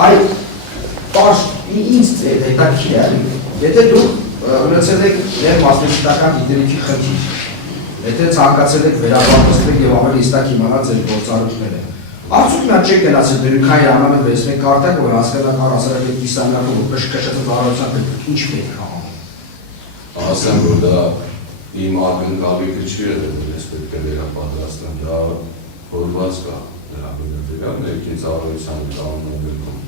Այդ ինձ հետաքրքիր է, եթե դուք ունեցել եք ներմասնագիտական դիտելիքի խնդիր, եթե ցանկացել եք վերապատրաստվել եւ ավելի հստակ իմանալ ձեր գործառույթները, արդյոք նա չեք գնացել դրույքային համամետ վերցնել կարտակ, որ հասկանալ հասարակական կիսամյակը որպես կշռած առողջության ինչ պետք է անում։ Ասեմ, որ դա իմ ակնկալիքը չի եղել, որ ես պետք է վերապատրաստեմ, դա հորված կա դրա վերաբերյալ ներքին ծառայության կանոններում,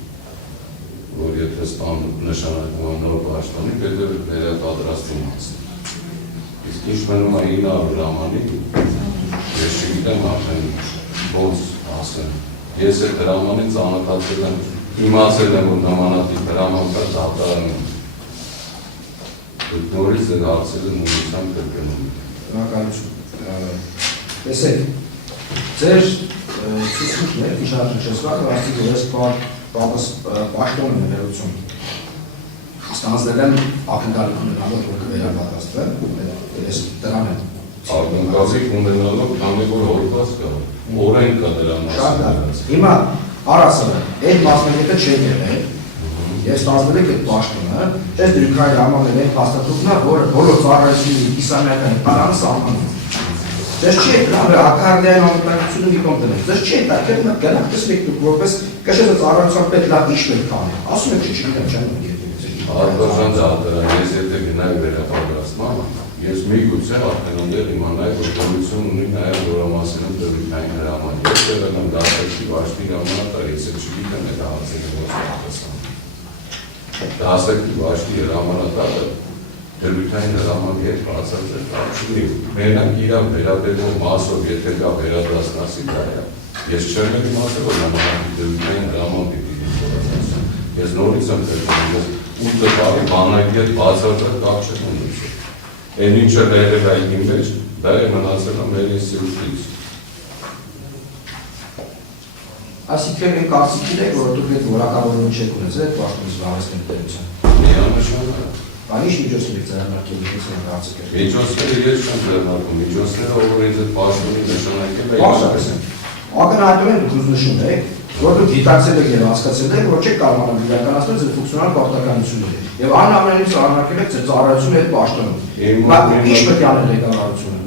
որ եթե ստան նշանակում է նոր պաշտոնի, պետք է վերապատրաստում անցնել։ Իսկ ինչ մնում է 900 հրամանի, ես չգիտեմ արդեն ոնց ասեմ։ Ես այդ հրամանին ծանոթացել եմ, իմացել եմ, որ նմանատիպ հրաման կա դատարանում։ Նորից ձեր հարցերը նույնությամբ կրկնում։ Շնորհակալություն։ Տեսեք, ձեր ցուցիչներ իշխանությունները ասում են, որ ես պաշտոն եմ ներողություն։ Ստանձնել եմ ակնկալիք ունենալով, որ կվերապատրաստվեմ, ես դրան եմ։ Ակնկալիք ունենալով, քանի որ հորված կա, օրենք կա դրա մասին։ Հիմա առասը, այդ մասնագետը չեք եղել, ես ստանձնել եք այդ պաշտոնը, այս դրույքային համանել են փաստաթուղթն է, որը բոլոր ծառայությունների 20-ամյակային տարան սահմանում։ Ձեզ չի ակարդիային անվտանգությունը մի կողմ դնել, ձեզ չի հետաքրքրում եք գնաք տեսնեք դուք որպես կշռած ծառայության պետք լավ ինչ պետք է անեն, ասում եք չգիտեմ չեմ Արտաշան դատարան, ես եթե գնայի վերապատրաստման, ես միգուցե արդեն ուներ իմանայի, որ կոմիսիոն ունի նաև որամասնում դրույքային հրաման։ Ես եղել եմ դասակի վաշտի հրամանատար, ես էլ չգիտեմ այդ հարցերը ոնց պատասխան։ Դասակի վաշտի հրամանատարը դրույքային հրամանի հետ բացած է, չունի։ Մենակ իրան վերաբերող մասով, եթե կա վերադասնասի դա է։ Ես չեմ իմացել, որ նմանատիպ դրույքային հրաման պիտի գործածեմ։ Ես նորից եմ կրկնում, ու տպարի բանակի հետ բացարձակ կապ չեմ ունեցել։ Այն ինչը եղել է իմ մեջ, դա է մնացել է մեր ինստիտուտից։ Այսինքն այն կարծիքին եք, որ դուք այդ որակավորություն չեք ունեցել այդ պաշտոնից զբաղեցնելու դերության։ Միանշանակ։ Բան ինչ միջոցներ եք ձեռնարկել ինձ այն կարծիքը։ Միջոցները ես չեմ ձեռնարկում, միջոցները ով որ ինձ այդ պաշտոնի նշանակել է։ Ակնհայտորեն դուք նշում եք, որ դուք գիտակցել եք եւ հասկացել եք, որ չեք կարողանում իրականացնել ձեր ֆունկցիոնալ պարտականությունները։ Եվ անամենից առնարկել եք ձեր ծառայությունը այդ պաշտոնում։ Ինչ պետք է անել ղեկավարությունը։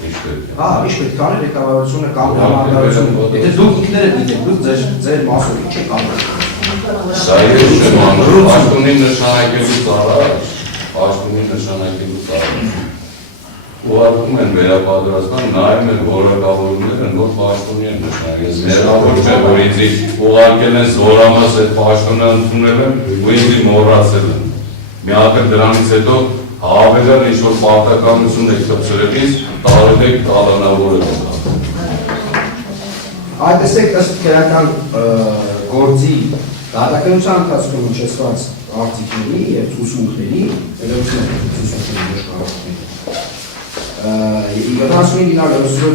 Ինչ պետք է։ Հա, ինչ պետք է անել ղեկավարությունը կամ համանդրությունը։ Եթե դուք ինքներդ գիտեք, դուք ձեր մասով չեք անում։ Սա ես չեմ անում, պաշտոնի նշանակելուց առաջ, պաշտոնի նշանակելուց առաջ։ Ուղարկում են վերապատրաստման, նայում են որակավորումները, նոր պաշտոնի են նշանակել։ Ներավոր չէ, որ ինձ ուղարկել են զորամաս այդ պաշտոնը ընդունել եմ, ու ինձ մոռացել են։ Մի հատ դրանից հետո հավելյալ ինչ-որ պարտականություն եք թփցրել ինձ, տարել եք կալանավորել եք։ Այդ տեսեք ըստ քրեական գործի դատականության ընթացքում հնչեցված արտիքների եւ ցուցմունքների, Իգնասմին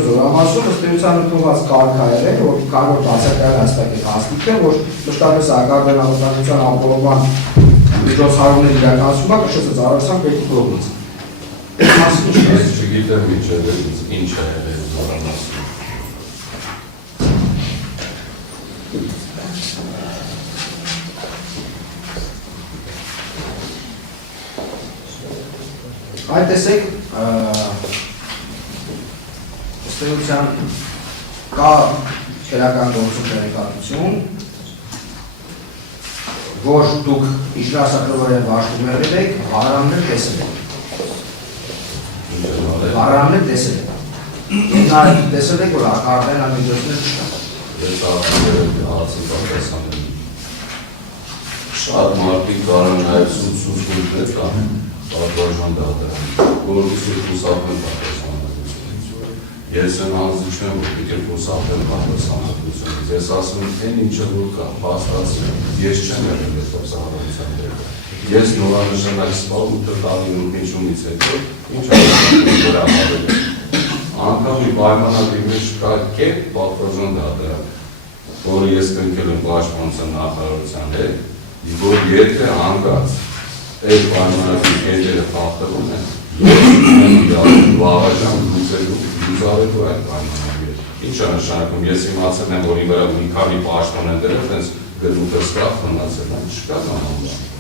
զորամասում ըստեյության ընդունված կարգայր է, որ կարող բացակայել հաստատել հաստիքը, որ մշտապես ակարդեն անվտանգության ապահովման միջոցառումների իրականացումը կշռած ծառայության պետքի կողմից։ Ես չգիտեմ ինչ է զորամասում։ Այդ տեսեք ըստեյության կա քրեական գործում տեղեկատվություն, որ դուք իշխանասակրվարյան վարշտումերել եք, վարաններ տեսել եք։ Վարաններ տեսել եք։ Նա տեսել եք, որ ակարդային ամիջոցներ չկան։ Ես հարցի պատասխանել եմ։ Շատ մարդիկ կարող նաև սուտ-սուտ կան, պատվարժան դատարան, որովհետև խուսափեն պատասխանատվությունից։ Ես եմ հանձնիչ չեմ, որ պետք է խուսափեն պատասխանատվությունից։ Ես ասում եմ, այն ինչը որ կա, փաստացի, ես չեմ եղել այդ պատասխանատվության դերը։ Ես նորանշանակ սպա 8 տարի ուրբինչումից հետո ինչ վերաբերել եմ։ Անգամ մի պայմանագրի մեջ կա կետ պատվարժան դատարան, որը ես կնքել եմ պաշտպանության նախարարության հետ, որ եթե հանգած այդ պայմանագրի կետերը խախտվում են, վաղաժամ լուծարելու այդ պայմանագրերը։ Ինչ է նշանակում, ես իմացել եմ, որ իմ վրա մի քանի պաշտոն են դրել, հենց գրուպը ստրախ մնացել են, չկա նման բան։